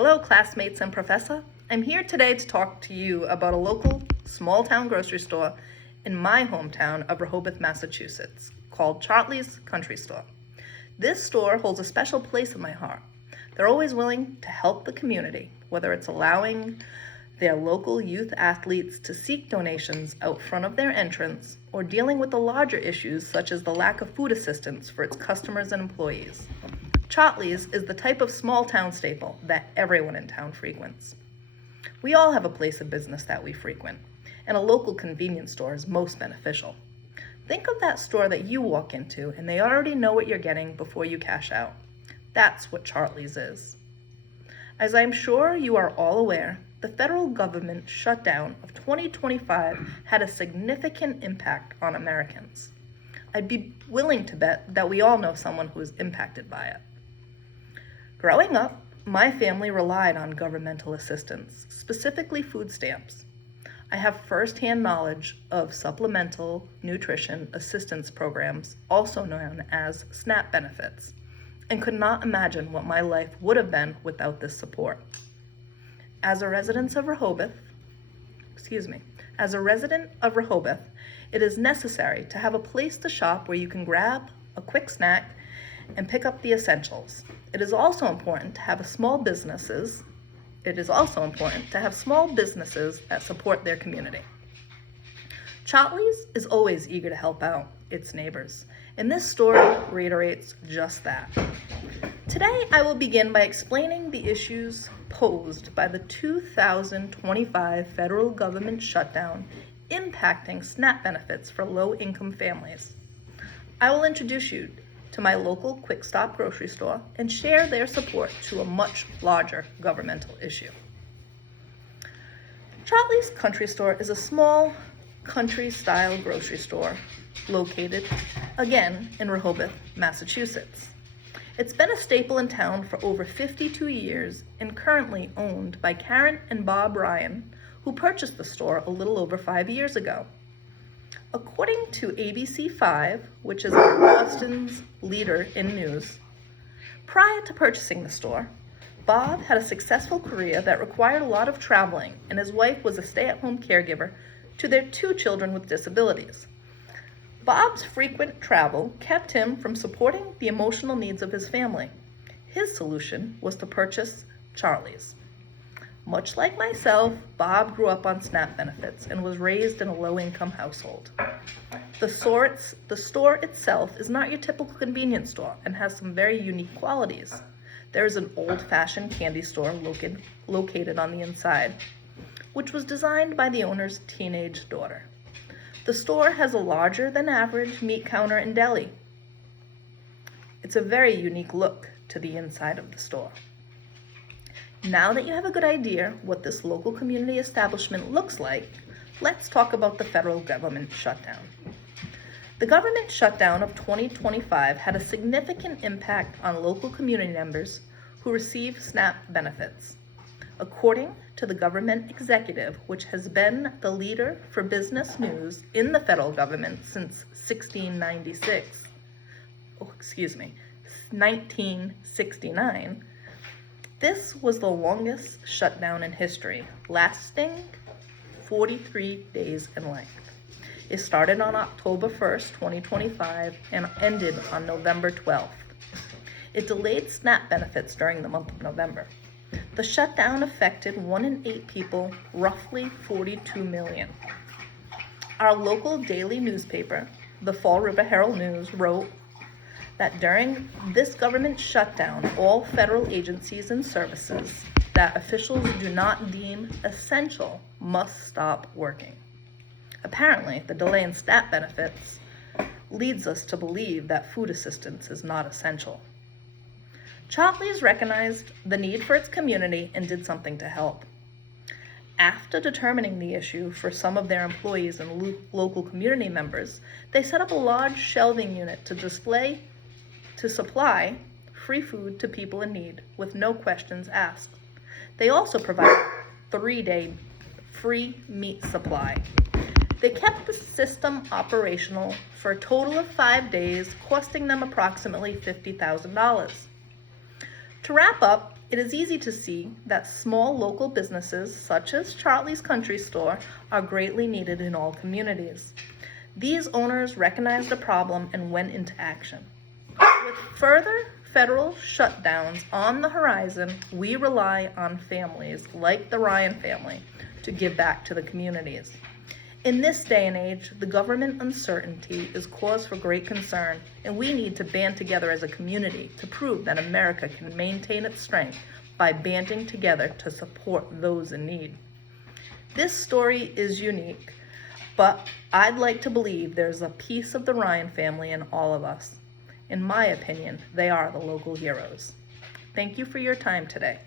Hello, classmates and professor. I'm here today to talk to you about a local small-town grocery store in my hometown of Rehoboth, Massachusetts, called Chartley's Country Store. This store holds a special place in my heart. They're always willing to help the community, whether it's allowing their local youth athletes to seek donations out front of their entrance, or dealing with the larger issues such as the lack of food assistance for its customers and employees. Chartley's is the type of small town staple that everyone in town frequents. We all have a place of business that we frequent, and a local convenience store is most beneficial. Think of that store that you walk into and they already know what you're getting before you cash out. That's what Chartley's is. As I'm sure you are all aware, the federal government shutdown of 2025 had a significant impact on Americans. I'd be willing to bet that we all know someone who was impacted by it. Growing up, my family relied on governmental assistance, specifically food stamps. I have firsthand knowledge of supplemental nutrition assistance programs, also known as SNAP benefits, and could not imagine what my life would have been without this support. As a resident of Rehoboth, it is necessary to have a place to shop where you can grab a quick snack and pick up the essentials. It is also important to have small businesses that support their community. Chartley's is always eager to help out its neighbors, and this story reiterates just that. Today, I will begin by explaining the issues posed by the 2025 federal government shutdown impacting SNAP benefits for low-income families. I will introduce you to my local quick stop grocery store and share their support to a much larger governmental issue. Chartley's Country Store is a small country-style grocery store located, again, in Rehoboth, Massachusetts. It's been a staple in town for over 52 years and currently owned by Karen and Bob Ryan, who purchased the store a little over 5 years ago. According to ABC5, which is Boston's leader in news, prior to purchasing the store, Bob had a successful career that required a lot of traveling, and his wife was a stay-at-home caregiver to their 2 children with disabilities. Bob's frequent travel kept him from supporting the emotional needs of his family. His solution was to purchase Chartley's. Much like myself, Bob grew up on SNAP benefits and was raised in a low-income household. The store itself is not your typical convenience store and has some very unique qualities. There is an old-fashioned candy store located on the inside, which was designed by the owner's teenage daughter. The store has a larger than average meat counter and deli. It's a very unique look to the inside of the store. Now that you have a good idea what this local community establishment looks like, let's talk about the federal government shutdown. The government shutdown of 2025 had a significant impact on local community members who receive SNAP benefits. According to the government executive, which has been the leader for business news in the federal government since 1969, this was the longest shutdown in history, lasting 43 days in length. It started on October 1st, 2025, and ended on November 12th. It delayed SNAP benefits during the month of November. The shutdown affected 1 in 8 people, roughly 42 million. Our local daily newspaper, the Fall River Herald News, wrote that during this government shutdown, all federal agencies and services that officials do not deem essential must stop working. Apparently, the delay in SNAP benefits leads us to believe that food assistance is not essential. Chartley's recognized the need for its community and did something to help. After determining the issue for some of their employees and local community members, they set up a large shelving unit to supply free food to people in need with no questions asked. They also provided 3-day free meat supply. They kept the system operational for a total of 5 days, costing them approximately $50,000. To wrap up, It is easy to see that small local businesses such as Chartley's Country Store are greatly needed in all communities. These owners recognized the problem and went into action. With further federal shutdowns on the horizon, we rely on families like the Ryan family to give back to the communities. In this day and age, the government uncertainty is cause for great concern, and we need to band together as a community to prove that America can maintain its strength by banding together to support those in need. This story is unique, but I'd like to believe there's a piece of the Ryan family in all of us. In my opinion, they are the local heroes. Thank you for your time today.